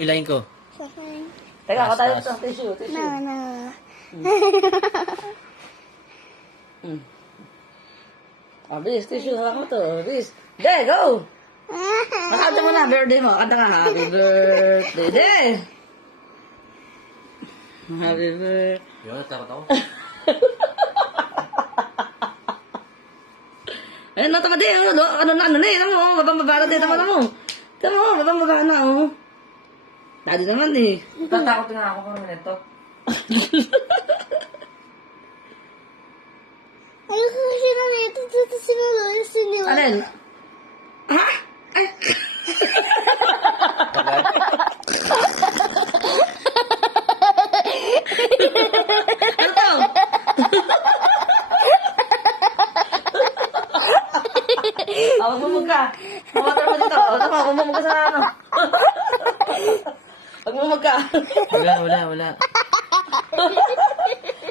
Ilayin ko. Teka, ako tayo sa tissue. No. Bis, tissue. Hawak mo to. Bis. De, go! Nakanta mo na, birthday mo. Kanta ka, happy birthday. De! Happy birthday. Yun, natakot ako. Ayun na, tama din. Ano na, tama mo. Babang-baba na din. Tama mo. Tama mo, babang-baba na, oh. Dali naman, eh. Tatakot na ako kung nito. Ayoko kasi na nito. Dito sinuloy sinyo. Alin? Ha? Ay! Ano to? Magmumug ka. Mawatar mo dito. Tama, magmumug ka sa ano. Magmumug ka. Wala.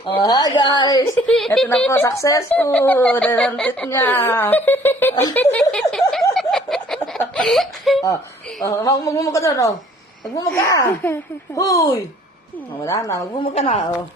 Oh, hi guys. Ito na po, successful. Nilantit niya. Magmumug ka doon, oh. Magmumug ka. Huy. Wala na, magmumug ka na, oh.